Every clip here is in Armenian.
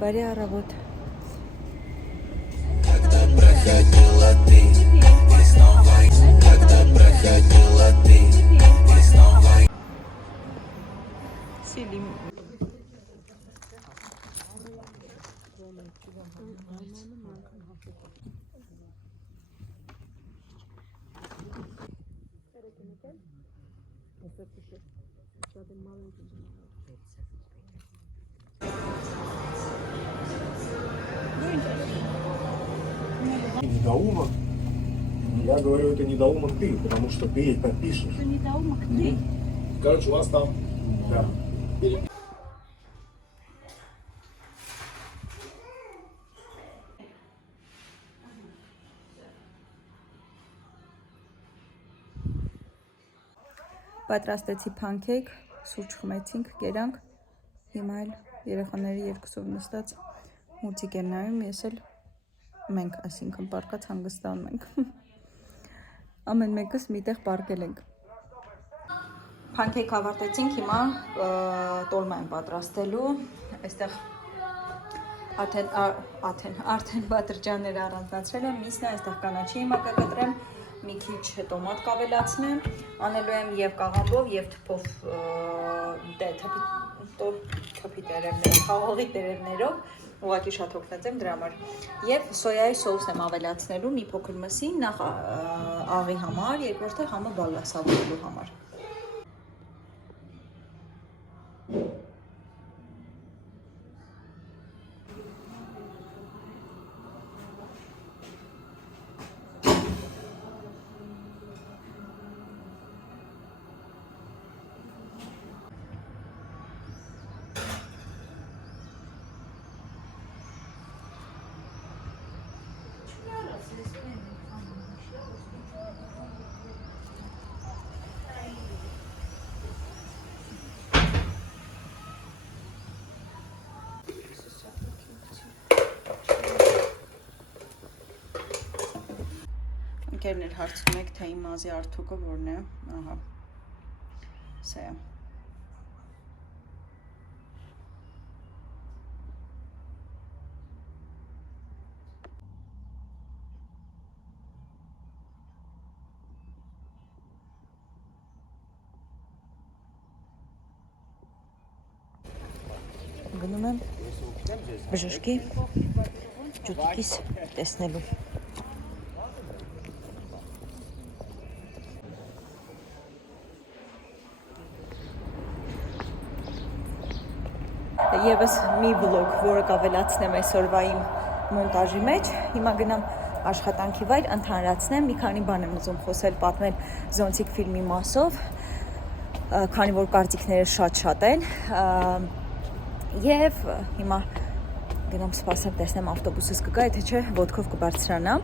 Բարի առավոտ։ Когда проходила ты, и снова, когда проходила ты, и снова. Սիլիմ։ Недоумок. Я говорю, это недоумок ты, потому что ты это пишешь. Это недоумок ты. Короче, у вас там. Да. Պատրաստեցի փանքեյք, սուրճ խմեցինք, կերանք, հիմա էլ երեխաների երկուսով նստած մուլտիկ են նայում, ես էլ մենք, այսինքն պարկած հանգստանում ենք, ամեն մեկս միտեղ պարկել ենք։ Փանքեյք ավարտեցինք, հիմա տոլմա եմ պատրաստելու, այստեղ արդեն բատրճանները առանձնացրել եմ, միսն է, այստեղ կանաչի հիմա կկտրեմ, մի քիչ տոմատ կավելացնեմ, անելու եմ և կաղամբով, և թփով, թփի տերևներով, խաղողի տերևներով, ուղղակի շատ օգտած եմ դրա համար, և սոյայի սոուս եմ ավելացնելու մի փոքր մսի, նախ աղի համար, երկրորդը համը բալասավորելու համար։ Ընկերն էլ հարցնում եք, թե իմ մազի արդյունքը որն է, ահա, սա է։ Գնում եմ բժշկի ճուտիկիս տեսնելու։ Եվս մի վլոգ, որը կավելացնեմ այսօրվա իմ մոնտաժի մեջ, հիմա գնամ աշխատանքի վայր, ընդհանրացնեմ, մի քանի բան եմ ուզում խոսել, պատմել Զոնցիկ ֆիլմի մասով, քանի որ կարծիքները շատ են, և հիմա գնամ սպասեմ, տեսնեմ ավտոբուսս կգա, եթե չէ, ոտքով կբարձրանամ,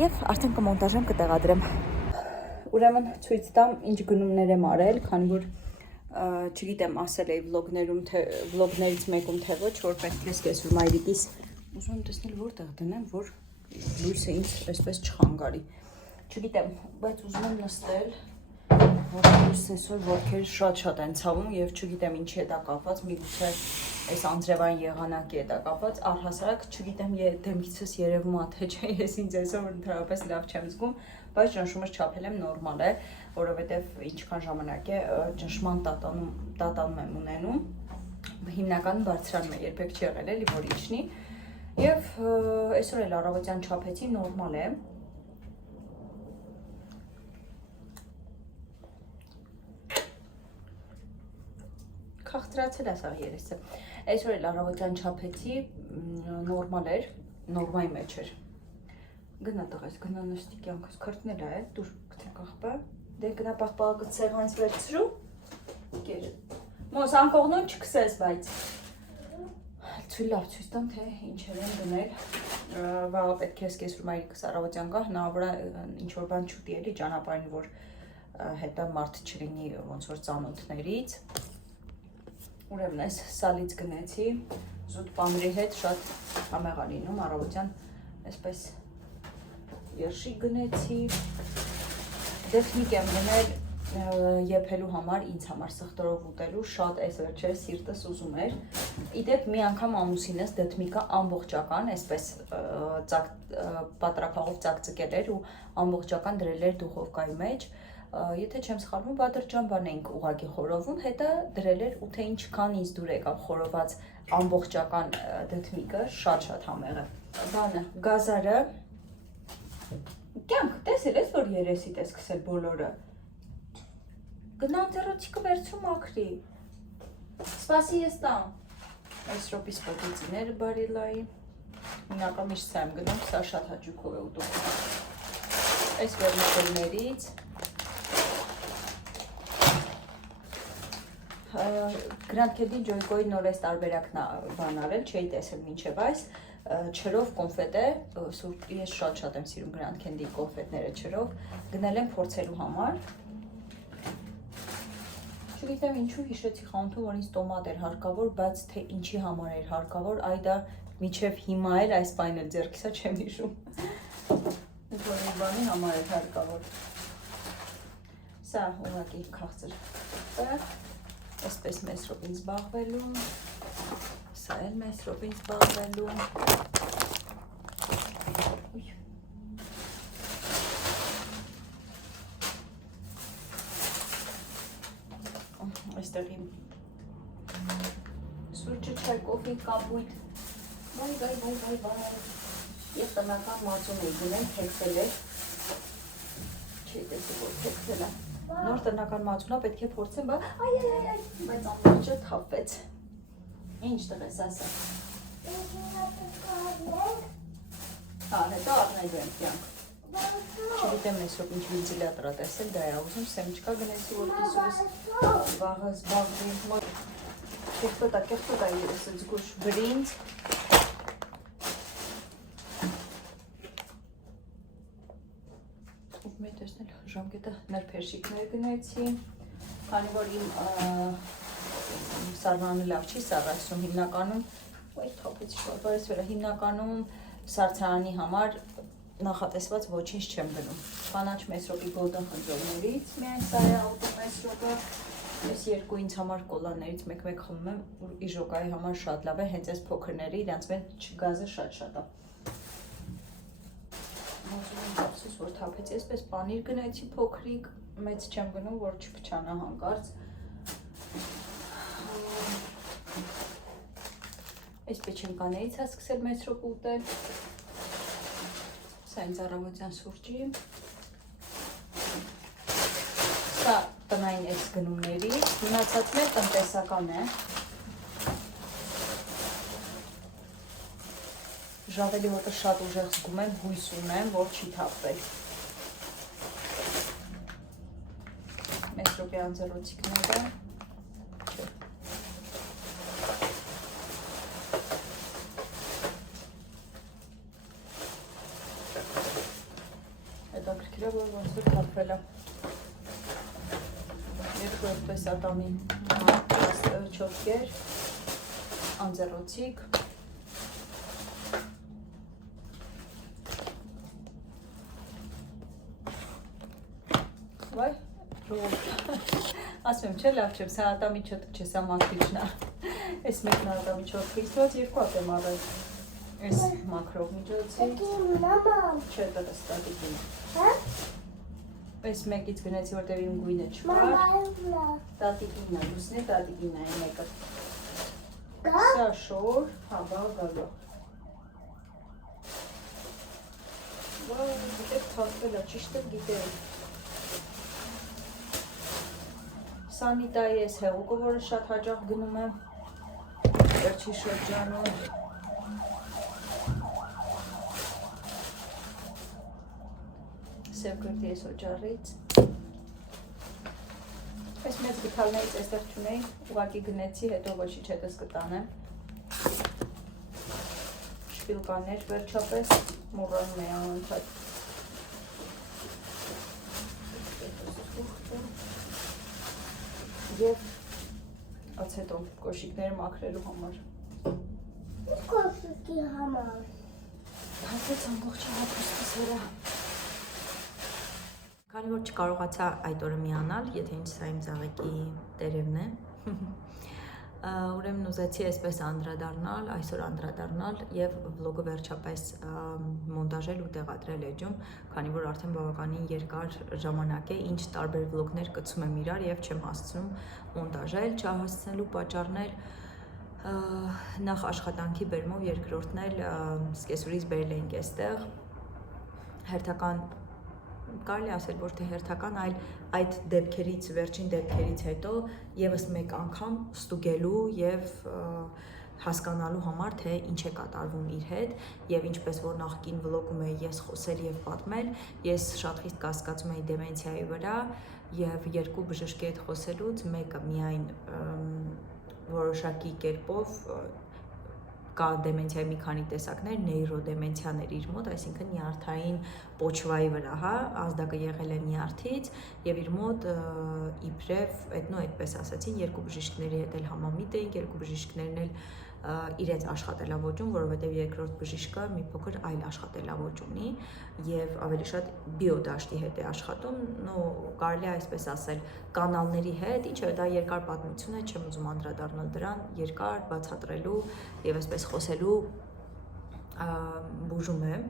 և արդեն կմոնտաժեմ, կտեղադրեմ։ Ուրեմն ցույց տամ, ինչ գնումներ եմ արել, քանի որ չգիտեմ ասել էի վլոգներից մեկում թե ոչ, որ պետք է սկեսուր մայրիկիս ուզում եմ տեսնել որտեղ դնեմ, որ լույսը ինձ այսպես չխանգարի, չգիտեմ, բայց ուզում եմ նստել, որ այսօր ոտքերը շատ են ցավում և չգիտեմ ինչի է դա կապված, միգուցե այս անձրևային եղանակի է դա կապված, առհասարակ չգիտեմ դեմքիցս երևում ա թե չէ, ես ինձ այսօր ընդհանրապես լավ չեմ զգում, բայց ճնշումս չափել եմ նորմալ է, որովհետև ինչքան ժամանակ է ճնշման տատանում եմ ունենում, հիմնականում բարձրանում է, երբեք չի եղել էլի, որ իջնի, և այսօր էլ առավոտյան չափեցի, նորմալ է, խաղթրացել է սա երեսը, այսօր էլ առավոտյան չափեցի, նորմալ էր, նորմայի մեջ էր, գնա տղես, գնա նստի կյանքս, քրտնել է, դուր կթեք աղբը, դե գնա պաղպաղակը սեղանից վերցրու, կերը, մոս անկողնոն չքսես, բայց, լավ ցույց տամ, թե ինչեր են գնել, վաղը պետք է սկեսուր մայրիկս առավոտյան գա, հնարավոր ինչ-որ բան չուտի էլի ճանապարհին, որ հետը մարդ չլինի ոնց որ ծանոթներից, ուրեմն այս սալից գնեցի, զուտ պանրի հետ շատ համեղ է լինում, առավոտյան այսպես երշիկ գնեցի, տեխնիկ եմ գնել եփելու համար, ինձ համար սխտորով ուտելու շատ այս վերջերս սիրտս ուզում էր։ Իդեպ մի անգամ ամուսինս դդմիկը ամբողջական, այսպես պատրափաղով ծակծկել էր ու ամբողջական դրել էր դուխովկայի մեջ։ Եթե չեմ սխալվում, բادرجان բան էինք ուղակի խորովում, հետո դրել էր ու թե ինչքան ինձ դուր եկավ խորոված ամբողջական դդմիկը, շատ համեղ է։ Բանը, գազարը։ Կյանք, տեսել ես, որ երեսիդ է սկսել բոլորը։ Գնա ձեռոցիկը վերցու մաքրի։ Սպասի ես տամ։ Այս ռոպիս պոտիցիները բարիլայի։ Մինական միշտ սա եմ գնում, սա շատ հաճույքով է ուտում։ Այս վերնիկերներից Grand Candy Joy-Coy նոր այս տարբերակն բան արել, չէի տեսել մինչև այս չրով կոնֆետ է, ես շատ եմ սիրում Grand Candy կոնֆետները չրով, գնել եմ փորձելու համար։ Չգիտեմ ինչու հիշեցի խանութում, որ ինձ տոմատ էր հարկավոր, բայց թե ինչի համար էր հարկավոր, այ դա մինչև հիմա էլ այս բանը ձեռքիս է չեմ հիշում։ Որ մի բանի համար էր հարկավոր։ Սա ուղղակի քաղցր։ Այսպես մեծ ռոպին զբաղվելու, սա էլ մեծ ռոպին զբաղվելու։ Այստեղ իմ սուրճը, չայ, կոֆի, կապույտ, վայ, և տնական մածուն էի գնել, թեքսել էր, չի տեսի, որ թեքսել է, նոր տնական մածունա պետք է փորձեմ, բայց ամբողջը թափվեց, ինչ տղես ասա, հետո առնելու եմ կյանք, չգիտեմ այսօր ինչ վինտիլյատոր է տեսել, դա է ուզում, սեմչկա գնեցի, որ կիսուրս վաղը զբաղվի, կեղտոտ է երեսը զգուշ բրինձ, ում է տեսնել ժամկետը նրբերշիկներ գնեցի, քանի որ իմ սարմանը լավ չի սառացնում հիմնականում սարցարանի համար նախատեսված ոչինչ չեմ գնում։ Կանաչ մեսրոպի գոլդեն խնձորներից միայն սա է աուտո մեսրոպը, ես երկու ինձ համար կոլաներից մեկ-մեկ խմում եմ, որ իժոկայի համար շատ լավ է, հենց այս փոքրների իրանց մեջ գազը շատ է։ Մոզում կապսուս, որ թափեց, այսպես պանիր գնեցի փոքրիկ, մեծ չեմ գնում, որ չփչանա հանկարծ։ Այս պեչենկաներից է սկսել մեսրոպ ուտել։ Սա ինձ առավոտյան սուրճի։ Սա տնային այս գնումների, մնացածն էլ տնտեսական է։ Ժավելի հոտը շատ ուժեղ զգում եմ, հույս ունեմ, որ չի թափվել։ Մեսրոպի անձեռոցիկները։ Հետաքրքիր է, որ ոնց որ թափվել է։ Երկու այդպես ատամի չոքեր, անձեռոցիկ։ Վայ, ասում եմ, չէ, լավ չեմ, սա ատամի չոտք չէ, սա մաքրիչն է, այս մեկն ատամի չոտքից, ված երկու հատ եմ առել, այս մաքրող միջոցի, չէ, տղս, տատիկին, այս մեկից գնեցի, որտև իմ գույնը չկար, տատիկին է, լուսնի տատիկին է, այն մեկը, սա շոր, հավա, գալո, վայ, գիտեք թափվել է, ճիշտ եմ գիտեմ, Սանիտայի ես հեղուկը, որը շատ հաճախ գնում եմ վերջի շրջանում։ Սև գրդի ես օջարից։ Այս մեծ գթալներից այստեղ չունեի, ուղղակի գնեցի, հետո ոչինչ հետս կտանեմ։ Շպիլկաներ վերջապես, մոռանում էի անընդհատ։ Եվ ացետոն կոշիկները մաքրելու համար։ Կոշիկի համար։ Հատվեց ամբողջը հատվստիս վրա։ Քանի որ չկարողացա այդ օրը միանալ, եթե ինչ սա իմ ծաղիկի տերևն է, ուրեմն ուզեցի այսպես անդրադառնալ, այսօր անդրադառնալ եւ վլոգը վերջապես մոնտաժել ու տեղադրել էջում, քանի որ արդեն բավականին երկար ժամանակ է, ինչ տարբեր վլոգներ կցում եմ իրար եւ չեմ հասցնում մոնտաժել, չհասցնելու պատճառն էլ նախ աշխատանքի բերումով, երկրորդն էլ սկեսուրից բերել էինք այստեղ հերթական կարելի ասել ոչ թե հերթական, այլ այդ դեպքերից, վերջին դեպքերից հետո եւս մեկ անգամ ստուգելու եւ հասկանալու համար, թե ինչ է կատարվում իր հետ եւ ինչպես որ նախկին վլոգում էի ես խոսել եւ պատմել, ես շատ խիստ կասկածում էի դեմենցիայի վրա եւ երկու բժշկի հետ խոսելուց մեկը միայն որոշակի կերպով կա դեմենցիայի մի քանի տեսակներ, նեյրոդեմենցիաներ իր մոտ, այսինքն նյարդային պոչվայի վրա, հա, ազդակը եղել է նյարդից եւ իր մոտ իբրև այդպես ասացին, երկու բժիշկների հետ էլ համամիտ էինք, երկու բժիշկներն էլ իրենց աշխատելավոճում, որովհետև երկրորդ բժիշկը մի փոքր այլ աշխատելավոճ ունի եւ ավելի շատ բիոդաշտի հետ է աշխատում, նո կարելի է այսպես ասել, կանալների հետ, ինչը դա երկար պատմություն է, չեմ ուզում անդրադառնալ դրան, երկար բացատրելու եւ այսպես խոսելու բուժում է,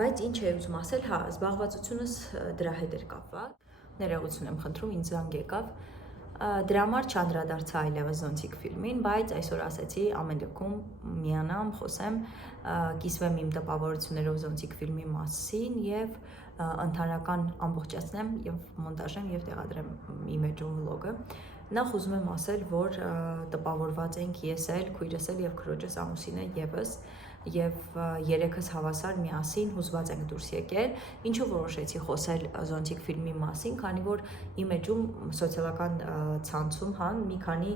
բայց ինչ է ուզում ասել, հա, զբաղվածությունս դրա հետ էր կապված, ներողություն եմ խնդրում, ինձ զանգ եկավ Դրա համար չանդրադարձա այլևս Զոնտիկ ֆիլմին, բայց այսօր ասեցի ամեն դեպքում միանամ, խոսեմ, կիսվեմ իմ տպավորություններով Զոնտիկ ֆիլմի մասին եւ ընդհանրական ամբողջացնեմ եւ մոնտաժեմ եւ տեղադրեմ իմ էջում վլոգը։ Նախ ուզում եմ ասել, որ տպավորված ենք ես էլ, քույրս էլ եւ քրոջս ամուսինը եւս եւ երեքս հավասար միասին հուզված ենք դուրս եկել, ինչու որոշեցի խոսել Զոնտիկ ֆիլմի մասին, քանի որ իմ էջում սոցիալական ցանցում հան մի քանի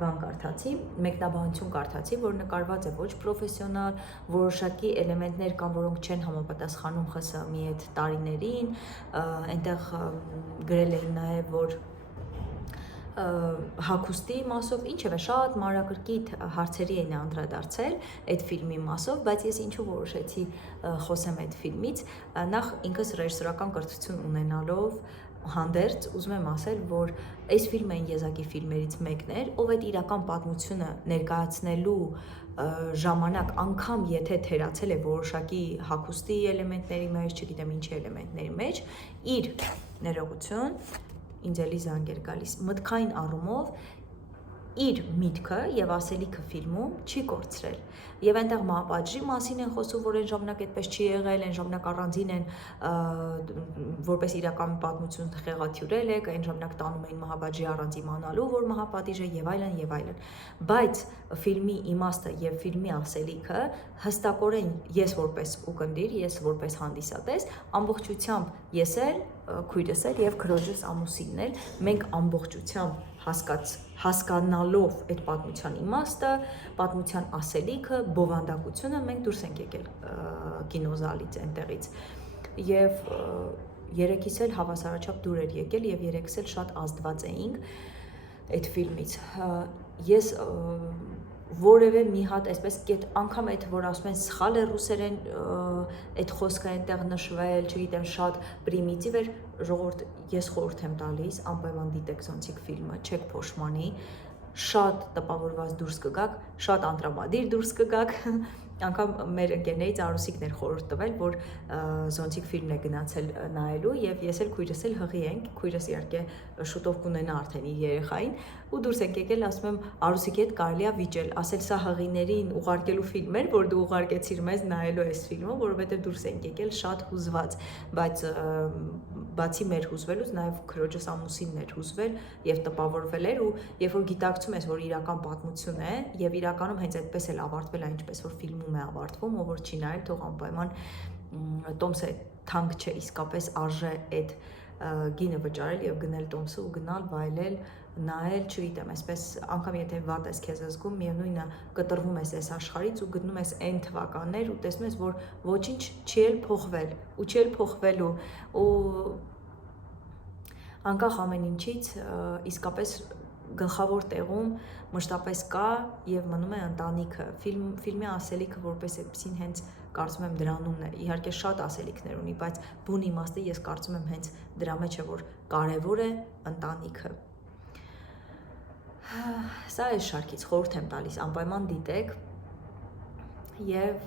բան կարդացի, մեկնաբանություն կարդացի, որ նկարված է ոչ պրոֆեսիոնալ, որոշակի էլեմենտներ կան, որոնք չեն համապատասխանում ԽՍՀՄ-ի այդ տարիներին, այնտեղ գրել էին նաեւ, որ հագուստի մասով, ինչևէ շատ մանրակրկիտ հարցերի էին անդրադարձել այդ ֆիլմի մասով, բայց ես ինչու որոշեցի խոսեմ այդ ֆիլմից, նախ ինքս ռեժիսորական կրթություն ունենալով հանդերձ ուզում եմ ասել, որ այս ֆիլմը այն եզակի ֆիլմերից մեկն էր, ով այդ իրական պատմությունը ներկայացնելու ժամանակ անգամ եթե թերացել է որոշակի հագուստի էլեմենտների մեջ, չգիտեմ ինչի էլեմենտների մեջ, իր ներողություն ինձ էլի զանգ էր գալիս, մտքային առումով իր միտքը եւ ասելիքը ֆիլմում չի կորցրել։ Եվ այնտեղ մահապատժի մասին են խոսում, որ այն ժամանակ այդպես չի եղել, այն ժամանակ առանձին են որպես իրական պատմություն խեղաթյուրել եք, այն ժամանակ տանում էին մահապատժի առանց իմանալու, որ մահապատիժ է եւ այլն եւ այլն։ Բայց ֆիլմի իմաստը եւ ֆիլմի ասելիքը հստակորեն ես որպես ուկնդիր, ես որպես հանդիսատես, ամբողջությամբ ես էլ քույրս էլ եւ քրոջս ամուսինն էլ մենք ամբողջությամբ հասկանալով այդ պատմության իմաստը, պատմության ասելիքը, բովանդակությունը մենք դուրս ենք եկել կինոզալից այնտեղից եւ երեքիս էլ հավասարաչափ դուր էր եկել եւ երեքս էլ շատ ազդված էինք այդ ֆիլմից ես որևէ մի հատ այսպես կետ անգամ այդ որ ասում են սխալ է ռուսերեն այդ խոսքը այնտեղ նշվել, չգիտեմ, շատ պրիմիտիվ էր, ժողովուրդ ես խորհուրդ եմ տալիս, անպայման դիտեք Զոնտիկ ֆիլմը, չեք փոշմանի, շատ տպավորված դուրս կգաք, շատ անտրամադիր դուրս կգաք, անգամ մեր ընկերներից Արուսիկն էր խորհուրդ տվել, որ Զոնտիկ ֆիլմն է գնացել նայելու եւ ես էլ քույրս էլ հղի ենք, քույրս իհարկե շուտով կունենա արդեն իր երեխային ու դուրս ենք եկել, ասում եմ Արուսիկի հետ կարելի է վիճել, ասել սա հղիներին ուղարկելու ֆիլմ էր, որ դու ուղարկեցիր մեզ նայելու այս ֆիլմը, որովհետեւ դուրս ենք եկել շատ հուզված, բայց բացի մեր հուզվելուց նաեւ քրոջս ամուսինն էր հուզվել եւ տպավորվել էր ու երբ որ գիտակցում ես, որ իրական պատմություն է եւ իրականում հենց այդպես էլ ավարտվել է, ինչպես որ ֆիլմում է ավարտվում, ով որ չի նայել, թող անպայման Տոմսը թանկ չէ, իսկապես արժե այդ գինը վճարել եւ գնել Տոմսը ու գնալ վայելել, նայել, չգիտեմ, այսպես անգամ եթե վատ ես քեզ զգում, միևնույնն է կտրվում ես այս աշխարհից ու գտնում ես այն թվականներ ու տեսնում ես, որ ոչինչ չի էլ փոխվել ու չի էլ փոխվելու ու անկախ ամեն ինչից իսկապես գլխավոր տեղում մշտապես կա եւ մնում է ընտանիքը։ Ֆիլմի ասելիքը որպես այդպեսին հենց կարծում եմ դրանումն է։ Իհարկե շատ ասելիքներ ունի, բայց բուն իմաստը ես կարծում եմ հենց դրա մեջ է, որ կարևոր է ընտանիքը։ Սա է շարքից խորհուրդ եմ տալիս, անպայման դիտեք եւ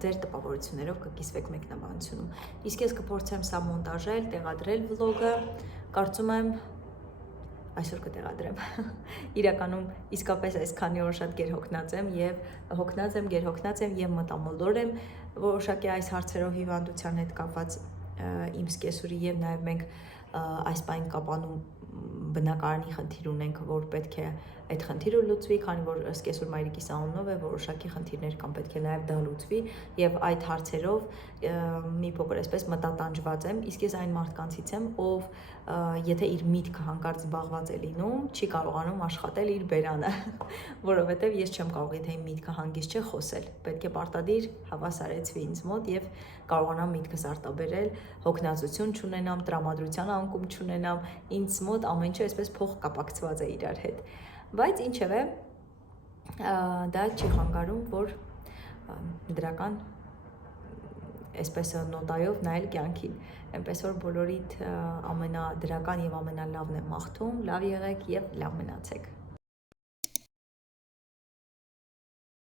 ձեր տպավորություններով կկիսվեք մեկնաբանությունում։ Իսկ ես կփորձեմ սա մոնտաժել, տեղադրել վլոգը, կարծում եմ այսօր կտեղադրեմ։ Իրականում իսկապես այսքանի օր շատ գերհոգնած եմ եւ մտամոլոր եմ որոշակի այս հարցերով հիվանդության հետ կապված իմ սկեսուրի եւ նաեւ մենք այս պայն կապանում բնակարանի խնդիր ունենք, որ պետք է այդ խնդիրը լուծվի, քանի որ սկեսուր մայրիկիս անունով է որոշակի խնդիրներ կան, պետք է նաև դա լուծվի եւ այդ հարցերով մի փոքր այսպես մտատանջված եմ, իսկ ես այն մարդկանցից եմ, ով եթե իր միտքը հանկարծ զբաղված է լինում, չի կարողանում աշխատել իր բերանը, որովհետեւ ես չեմ կարող, եթե իմ միտքը հանգիստ չէ, խոսել, պետք է պարտադիր հավասարեցվի ինձ մոտ եւ կարողանամ միտքս արտաբերել, հոգնածություն չունենամ, տրամադրության անկում չունենամ, ինձ մոտ ամեն ինչ այսպես փող կապակցված է իրար հետ։ Բայց ինչևէ դա չի խանգարում, որ դրական այսպես նոտայով նայել կյանքին, այնպես որ բոլորիդ ամենադրական եւ ամենալավն եմ մաղթում, լավ եղեք եւ լավ մնացեք։